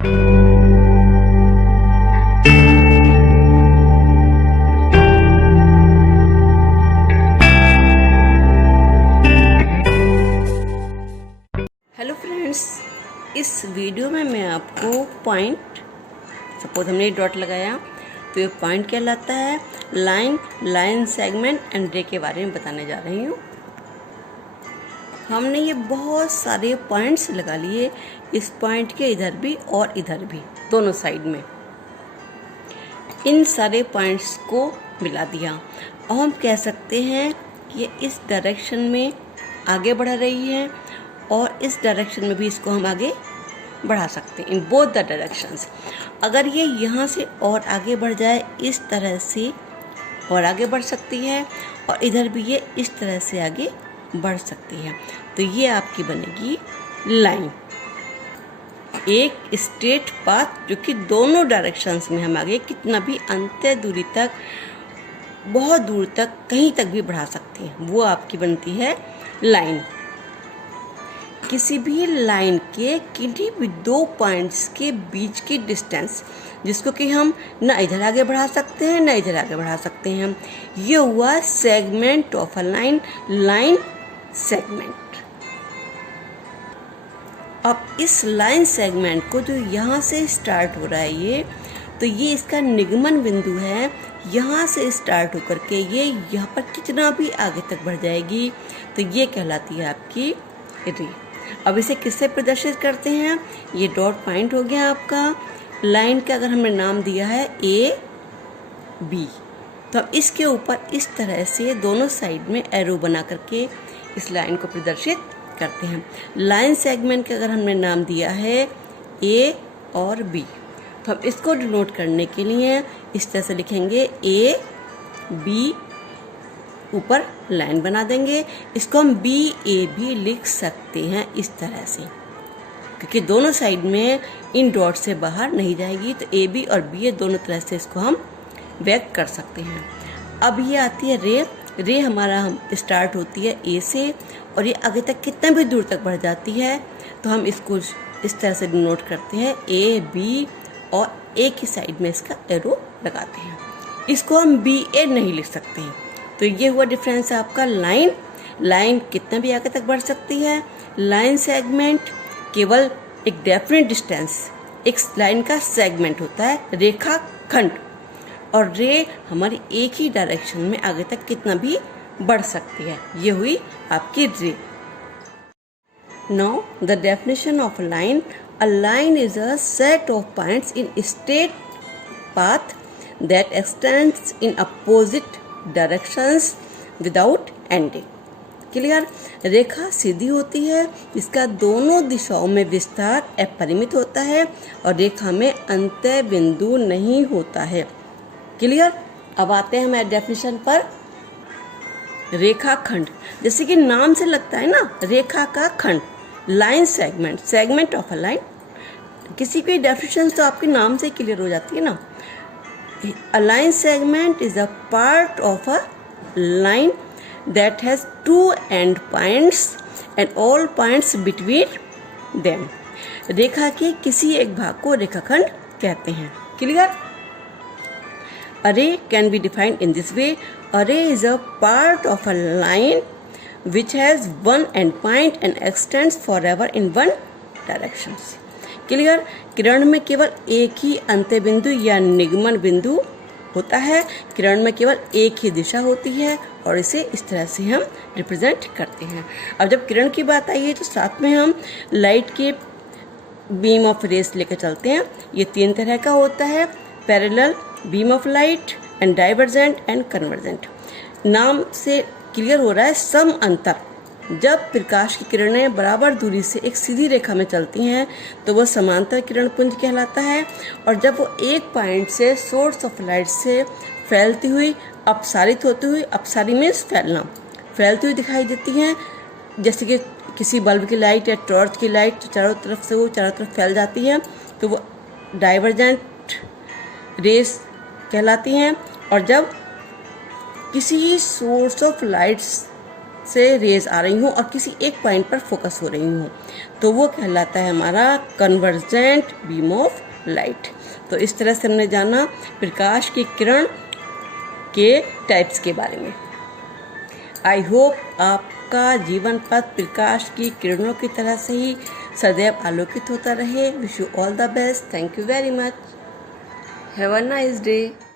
Hello friends, इस video में मैं आपको पॉइंट, सपोज हमने डॉट लगाया तो ये पॉइंट कहलाता है, लाइन सेगमेंट एंड रे के बारे में बताने जा रही हूँ। हमने ये बहुत सारे पॉइंट्स लगा लिए, इस पॉइंट के इधर भी और इधर भी, दोनों साइड में इन सारे पॉइंट्स को मिला दिया और हम कह सकते हैं कि ये इस डायरेक्शन में आगे बढ़ रही है और इस डायरेक्शन में भी इसको हम आगे बढ़ा सकते हैं, इन बोथ द डायरेक्शंस। अगर ये यहाँ से और आगे बढ़ जाए इस तरह से और आगे बढ़ सकती है, और इधर भी ये इस तरह से आगे बढ़ सकती है, तो ये आपकी बनेगी लाइन, एक स्ट्रेट पाथ जो कि दोनों डायरेक्शंस में हम आगे कितना भी अंत्य दूरी तक, बहुत दूर तक, कहीं तक भी बढ़ा सकते हैं, वो आपकी बनती है लाइन। किसी भी लाइन के किसी भी दो पॉइंट्स के बीच की डिस्टेंस, जिसको कि हम ना इधर आगे बढ़ा सकते हैं ना इधर आगे बढ़ा सकते हैं, ये हुआ segment of a line segment. अब इस लाइन सेगमेंट को जो यहाँ से स्टार्ट हो रहा है ये, तो ये इसका निगमन बिंदु है, यहाँ से स्टार्ट होकर के ये यहाँ पर कितना भी आगे तक बढ़ जाएगी, तो ये कहलाती है आपकी रे। अब इसे किससे प्रदर्शित करते हैं, ये डॉट पॉइंट हो गया आपका। लाइन का अगर हमने नाम दिया है ए बी, तो अब इसके ऊपर इस तरह से दोनों साइड में एरो बना करके इस लाइन को प्रदर्शित करते हैं। लाइन सेगमेंट का अगर हमने नाम दिया है ए और बी, तो हम इसको डिनोट करने के लिए इस तरह से लिखेंगे ए बी, ऊपर लाइन बना देंगे, इसको हम बी ए भी लिख सकते हैं इस तरह से, क्योंकि दोनों साइड में इन डॉट से बाहर नहीं जाएगी, तो ए बी और बी ए दोनों तरह से इसको हम व्यक्त कर सकते हैं। अब ये आती है रे। रे हमारा स्टार्ट होती है ए से और ये आगे तक कितना भी दूर तक बढ़ जाती है, तो हम इसको इस तरह से डिनोट करते हैं ए बी, और ए की साइड में इसका एरो लगाते हैं, इसको हम बी ए नहीं लिख सकते हैं। तो ये हुआ डिफरेंस है आपका लाइन कितना भी आगे तक बढ़ सकती है, लाइन सेगमेंट केवल एक डेफिनेट डिस्टेंस, एक लाइन का सेगमेंट होता है, रेखा खंड, और रे हमारी एक ही डायरेक्शन में आगे तक कितना भी बढ़ सकती है, ये हुई आपकी रे। Now the definition of a line is a set of points in straight path that extends in opposite directions without ending. Clear. रेखा सीधी होती है, इसका दोनों दिशाओं में विस्तार अपरिमित होता है और रेखा में अंत्य बिंदु नहीं होता है। क्लियर। अब आते हैं हमारे डेफिनेशन पर। रेखाखंड, जैसे कि नाम से लगता है ना, रेखा का खंड, line segment of a line. किसी की डेफिनेशन तो आपके नाम से क्लियर हो जाती है ना। A line segment is a part of a line that has two end points and all points between them. रेखा के किसी एक भाग को रेखाखंड कहते हैं। Clear. A ray can be defined in this way. A ray is a part of a line which has one end point and extends forever in one direction. Clear. किरण में केवल एक ही अंत्य बिंदु या निगमन बिंदु होता है, किरण में केवल एक ही दिशा होती है और इसे इस तरह से हम रिप्रेजेंट करते हैं। अब जब किरण की बात आई है तो साथ में हम लाइट के बीम ऑफ रेस लेकर चलते हैं। ये तीन तरह का होता है, parallel, beam of light and divergent and convergent. नाम से क्लियर हो रहा है सम अंतर। जब प्रकाश की किरणें बराबर दूरी से एक सीधी रेखा में चलती हैं तो वह समांतर किरण पुंज कहलाता है, और जब वो एक पॉइंट से सोर्स ऑफ लाइट से फैलती हुई अपसारित होती हुई, अपसारी मीन्स फैलना, फैलती हुई दिखाई देती हैं, जैसे कि किसी बल्ब की लाइट या टॉर्च की लाइट चारों तरफ फैल जाती है, तो वो डाइवर्जेंट रेस कहलाती हैं। और जब किसी सोर्स ऑफ लाइट्स से रेज आ रही हों और किसी एक पॉइंट पर फोकस हो रही हों, तो वो कहलाता है हमारा कन्वर्जेंट बीम ऑफ लाइट। तो इस तरह से हमने जाना प्रकाश की किरण के टाइप्स के बारे में। आई होप आपका जीवन पथ प्रकाश की किरणों की तरह से ही सदैव आलोकित होता रहे। Wish you all the best. Thank you very much. Have a nice day.